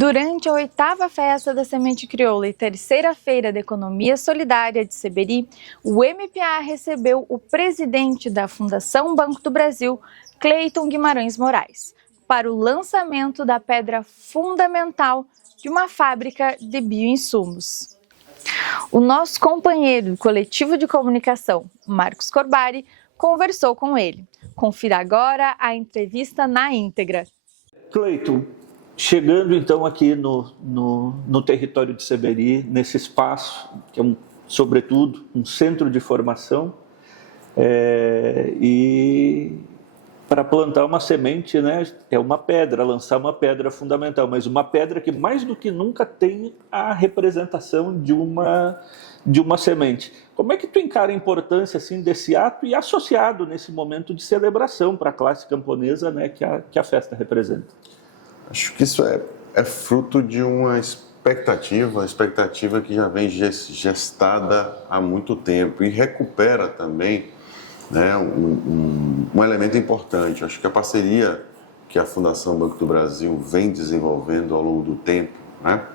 Durante a 8ª Festa da Semente Crioula e terceira Feira da Economia Solidária de Seberi, o MPA recebeu o presidente da Fundação Banco do Brasil, Cleiton Guimarães Moraes, para o lançamento da pedra fundamental de uma fábrica de bioinsumos. O nosso companheiro do coletivo de comunicação, Marcos Corbari, conversou com ele. Confira agora a entrevista na íntegra. Cleiton, chegando então aqui no território de Seberi, nesse espaço, que é sobretudo um centro de formação, e para plantar uma semente, né, é uma pedra, lançar uma pedra fundamental, mas uma pedra que mais do que nunca tem a representação de uma semente. Como é que tu encara a importância assim, desse ato e associado nesse momento de celebração para a classe camponesa, né, que a festa representa? Acho que isso é fruto de uma expectativa que já vem gestada há muito tempo e recupera também, né, um elemento importante. Acho que a parceria que a Fundação Banco do Brasil vem desenvolvendo ao longo do tempo, né,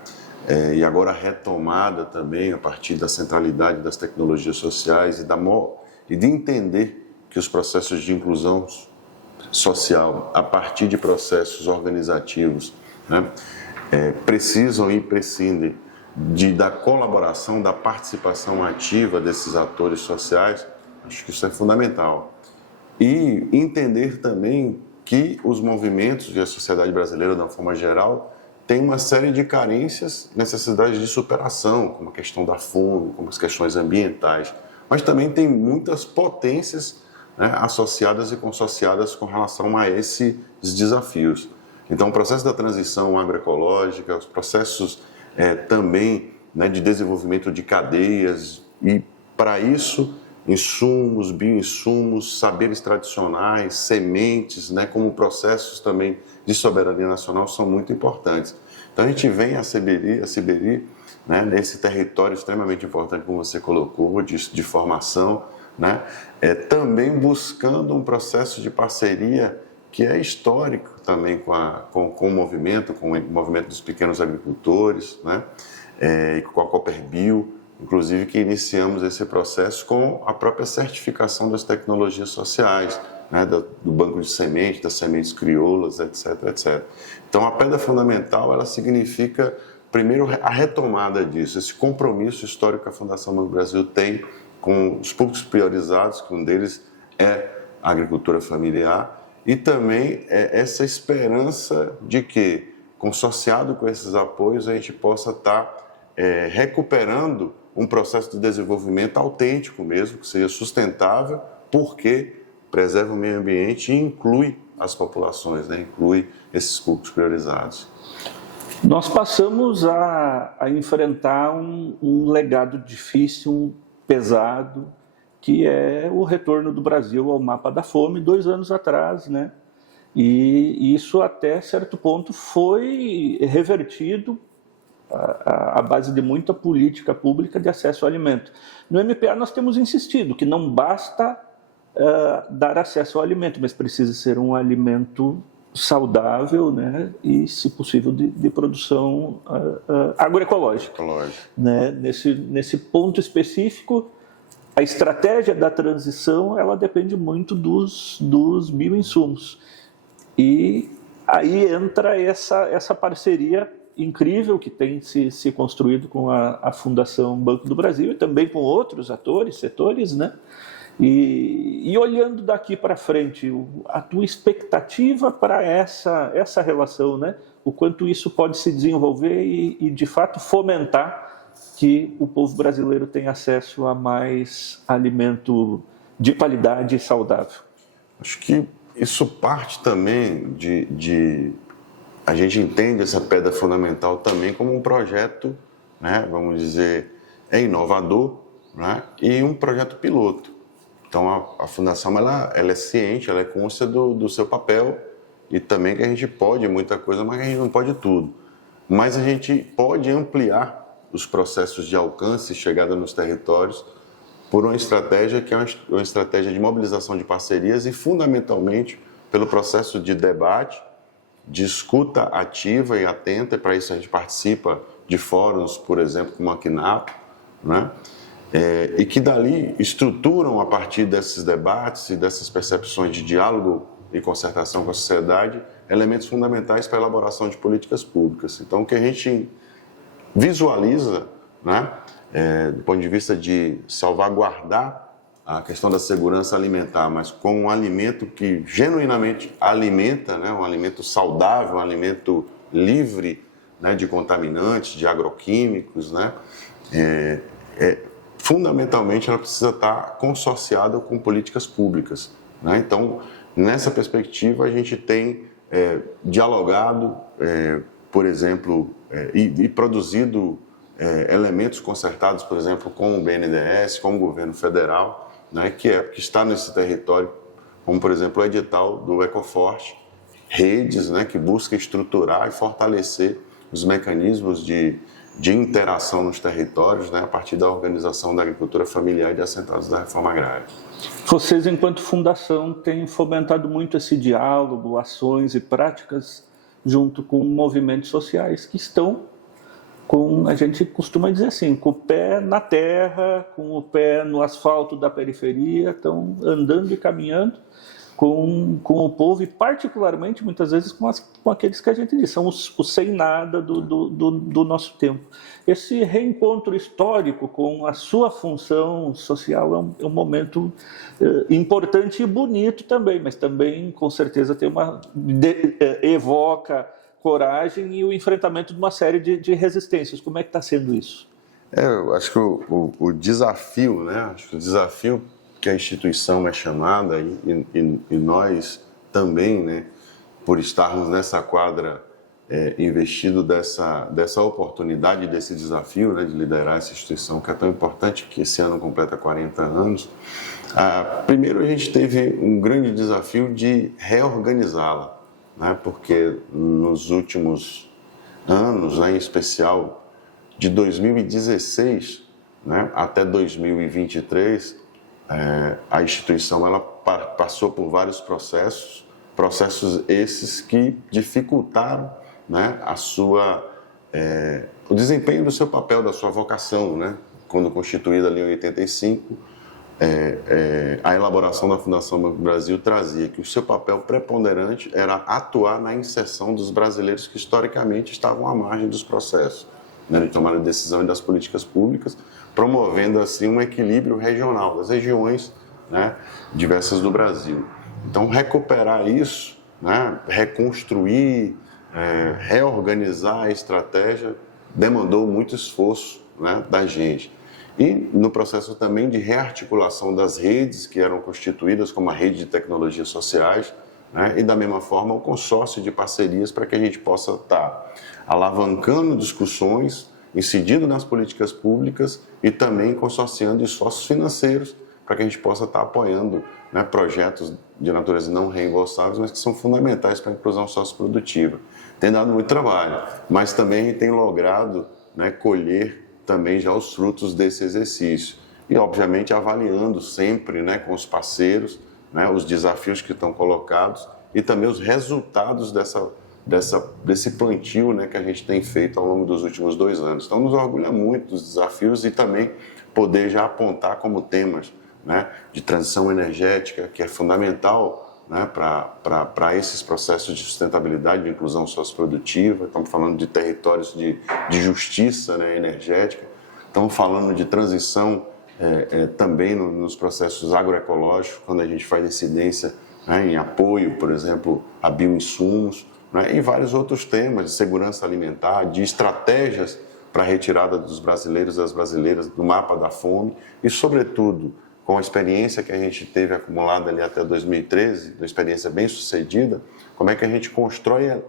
e agora retomada também a partir da centralidade das tecnologias sociais e de entender que os processos de inclusão social, a partir de processos organizativos, né, precisam e prescindem da colaboração, da participação ativa desses atores sociais. Acho que isso é fundamental. E entender também que os movimentos e a sociedade brasileira, de uma forma geral, tem uma série de carências, necessidades de superação, como a questão da fome, como as questões ambientais, mas também tem muitas potências, né, associadas e consociadas com relação a esses desafios. Então, o processo da transição agroecológica, os processos também, né, de desenvolvimento de cadeias, e para isso, insumos, bioinsumos, saberes tradicionais, sementes, né, como processos também de soberania nacional são muito importantes. Então, a gente vem a Seberi, né, nesse território extremamente importante, como você colocou, de formação, né, também buscando um processo de parceria que é histórico também com o movimento dos pequenos agricultores, né, e com a Cooperbio, inclusive que iniciamos esse processo com a própria certificação das tecnologias sociais, né, do banco de sementes, das sementes crioulas, etc, etc. Então, a pedra fundamental, ela significa, primeiro, a retomada disso, esse compromisso histórico que a Fundação Banco do Brasil tem com os públicos priorizados, que um deles é a agricultura familiar, e também essa esperança de que, consociado com esses apoios, a gente possa estar recuperando um processo de desenvolvimento autêntico mesmo, que seja sustentável, porque preserva o meio ambiente e inclui as populações, né? Inclui esses públicos priorizados. Nós passamos a enfrentar um legado difícil, pesado, que é o retorno do Brasil ao mapa da fome 2 anos atrás, né? E isso até certo ponto foi revertido à base de muita política pública de acesso ao alimento. No MPA nós temos insistido que não basta dar acesso ao alimento, mas precisa ser um alimento saudável, né, e, se possível, de produção agroecológica. Né? Nesse ponto específico, a estratégia da transição ela depende muito dos bioinsumos. E aí entra essa parceria incrível que tem se construído com a Fundação Banco do Brasil e também com outros setores, né? E olhando daqui para frente, a tua expectativa para essa relação, né? O quanto isso pode se desenvolver e de fato fomentar que o povo brasileiro tenha acesso a mais alimento de qualidade e saudável. Acho que isso parte também a gente entende essa pedra fundamental também como um projeto, né, vamos dizer, inovador, né, e um projeto piloto. Então, a Fundação ela é ciente, ela é consciente do seu papel e também que a gente pode muita coisa, mas a gente não pode tudo. Mas a gente pode ampliar os processos de alcance e chegada nos territórios por uma estratégia que é uma estratégia de mobilização de parcerias e, fundamentalmente, pelo processo de debate de escuta ativa e atenta, e para isso a gente participa de fóruns, por exemplo, como a CNAP, né? E que dali estruturam, a partir desses debates e dessas percepções de diálogo e concertação com a sociedade, elementos fundamentais para a elaboração de políticas públicas. Então, o que a gente visualiza, né, do ponto de vista de salvaguardar a questão da segurança alimentar, mas com um alimento que genuinamente alimenta, né, um alimento saudável, um alimento livre, né, de contaminantes, de agroquímicos, né, fundamentalmente ela precisa estar consorciada com políticas públicas, né? Então, nessa perspectiva, a gente tem dialogado, por exemplo, e produzido elementos concertados, por exemplo, com o BNDES, com o governo federal, né, que está nesse território, como, por exemplo, o edital do Ecoforte, redes, né, que busca estruturar e fortalecer os mecanismos de interação nos territórios, né, a partir da organização da agricultura familiar e de assentados da reforma agrária. Vocês, enquanto fundação, têm fomentado muito esse diálogo, ações e práticas junto com movimentos sociais que estão com, a gente costuma dizer assim, com o pé na terra, com o pé no asfalto da periferia, estão andando e caminhando com o povo e particularmente, muitas vezes, com aqueles que a gente diz, são os sem nada do nosso tempo. Esse reencontro histórico com a sua função social é um momento importante e bonito também, mas também, com certeza, evoca coragem e o enfrentamento de uma série de resistências. Como é que está sendo isso? Eu acho que o desafio, né? Acho que o desafio que a instituição é chamada e nós também, né, por estarmos nessa quadra investido dessa oportunidade, desse desafio, né, de liderar essa instituição que é tão importante, que esse ano completa 40 anos. Primeiro, a gente teve um grande desafio de reorganizá-la, né, porque nos últimos anos, né, em especial de 2016, né, até 2023, a instituição ela passou por vários processos esses que dificultaram, né, o desempenho do seu papel, da sua vocação, né? Quando constituída ali em 85, a elaboração da Fundação Banco do Brasil trazia que o seu papel preponderante era atuar na inserção dos brasileiros que historicamente estavam à margem dos processos, né, de tomada de decisão e das políticas públicas, promovendo assim um equilíbrio regional das regiões, né, diversas do Brasil. Então, recuperar isso, né, reconstruir, reorganizar a estratégia demandou muito esforço, né, da gente. E no processo também de rearticulação das redes que eram constituídas, como a rede de tecnologias sociais, né, e da mesma forma o consórcio de parcerias para que a gente possa estar alavancando discussões, incidindo nas políticas públicas e também consorciando esforços financeiros para que a gente possa estar apoiando, né, projetos de natureza não reembolsáveis, mas que são fundamentais para a inclusão socioprodutiva. Tem dado muito trabalho, mas também tem logrado, né, colher também já os frutos desse exercício. E, obviamente, avaliando sempre, né, com os parceiros, né, os desafios que estão colocados e também os resultados desse plantio, né, que a gente tem feito ao longo dos últimos 2 anos. Então, nos orgulha muito dos desafios e também poder já apontar como temas, né, de transição energética, que é fundamental, né, para esses processos de sustentabilidade, de inclusão socioprodutiva. Estamos falando de territórios de justiça, né, energética. Estamos falando de transição também nos processos agroecológicos, quando a gente faz incidência, né, em apoio, por exemplo, a bioinsumos, né, e vários outros temas de segurança alimentar, de estratégias para a retirada dos brasileiros e das brasileiras do mapa da fome e, sobretudo, com a experiência que a gente teve acumulada ali até 2013, uma experiência bem sucedida, como é que a gente constrói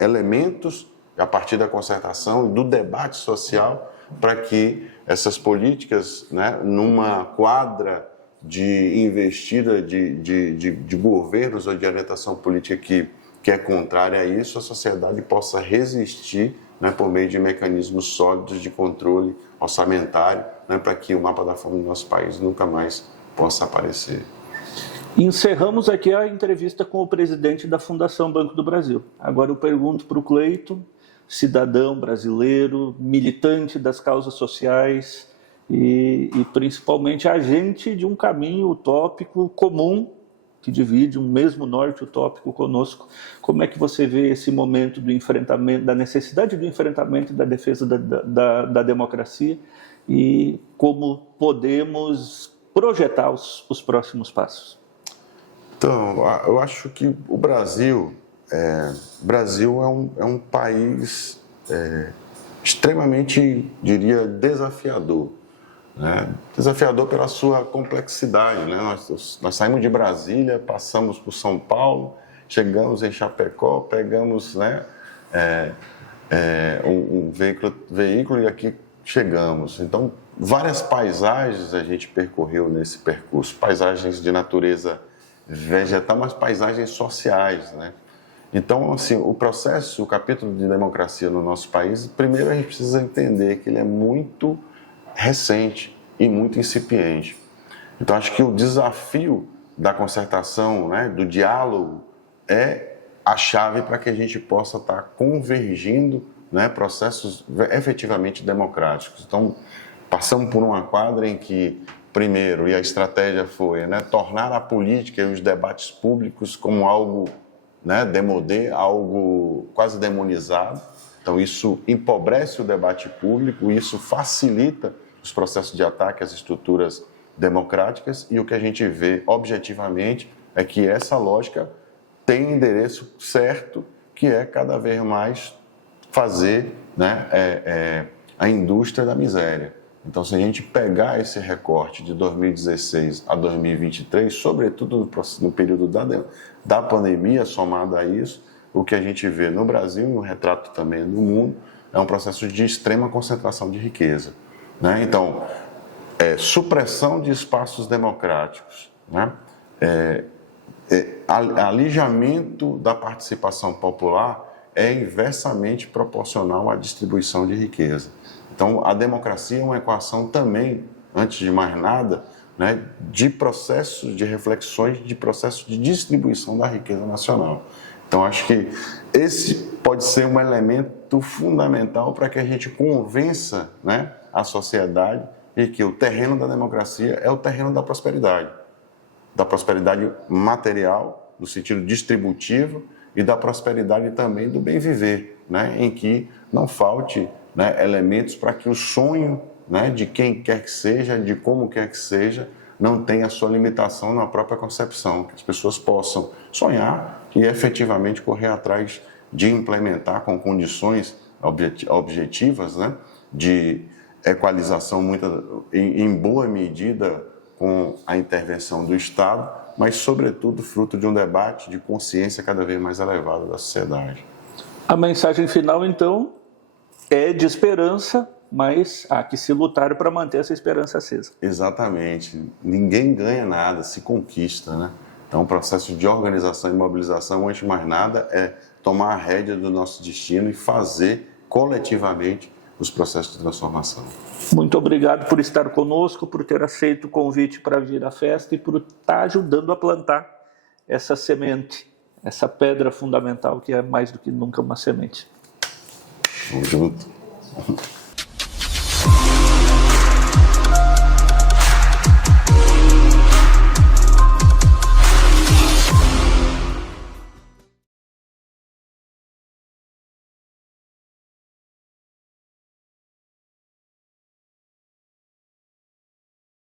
elementos a partir da concertação e do debate social para que essas políticas, né, numa quadra de investida de governos ou de orientação política que é contrária a isso, a sociedade possa resistir, né, por meio de mecanismos sólidos de controle orçamentário, né, para que o mapa da fome do nosso país nunca mais possa aparecer. Encerramos aqui a entrevista com o presidente da Fundação Banco do Brasil. Agora eu pergunto para o Cleiton, cidadão brasileiro, militante das causas sociais e principalmente agente de um caminho utópico comum que divide um mesmo norte utópico conosco. Como é que você vê esse momento do enfrentamento, da necessidade do enfrentamento e da defesa da democracia e como podemos projetar os próximos passos? Então, eu acho que o Brasil é um país extremamente, diria, desafiador. Né? Desafiador pela sua complexidade. Né? Nós saímos de Brasília, passamos por São Paulo, chegamos em Chapecó, pegamos, né, um veículo e aqui chegamos. Então, várias paisagens a gente percorreu nesse percurso, paisagens de natureza vegetal, mas paisagens sociais, né? Então, assim, o capítulo de democracia no nosso país, primeiro a gente precisa entender que ele é muito recente e muito incipiente. Então, acho que o desafio da concertação, né, do diálogo, é a chave para que a gente possa estar convergindo, né, processos efetivamente democráticos. Então, passamos por uma quadra em que, primeiro, e a estratégia foi, né, tornar a política e os debates públicos como algo, né, démodé, algo quase demonizado. Então, isso empobrece o debate público, isso facilita os processos de ataque às estruturas democráticas, e o que a gente vê objetivamente é que essa lógica tem endereço certo, que é cada vez mais fazer, né, a indústria da miséria. Então, se a gente pegar esse recorte de 2016 a 2023, sobretudo no período da pandemia, somado a isso, o que a gente vê no Brasil, no retrato também no mundo, é um processo de extrema concentração de riqueza. Né? Então, supressão de espaços democráticos, né? Alijamento da participação popular é inversamente proporcional à distribuição de riqueza. Então, a democracia é uma equação também, antes de mais nada, né, de processos, de reflexões, de processos de distribuição da riqueza nacional. Então, acho que esse pode ser um elemento fundamental para que a gente convença, né, a sociedade de que o terreno da democracia é o terreno da prosperidade material, no sentido distributivo, e da prosperidade também do bem viver, né, em que não falte, né, elementos para que o sonho, né, de quem quer que seja, de como quer que seja, não tenha sua limitação na própria concepção, que as pessoas possam sonhar e efetivamente correr atrás de implementar com condições objetivas, né, de equalização em boa medida com a intervenção do Estado, mas sobretudo fruto de um debate de consciência cada vez mais elevado da sociedade. A mensagem final, então, é de esperança, mas há que se lutar para manter essa esperança acesa. Exatamente. Ninguém ganha nada, se conquista, né? Então, o processo de organização e mobilização, antes de mais nada, é tomar a rédea do nosso destino e fazer coletivamente os processos de transformação. Muito obrigado por estar conosco, por ter aceito o convite para vir à festa e por estar ajudando a plantar essa semente, essa pedra fundamental que é mais do que nunca uma semente. Vamos junto.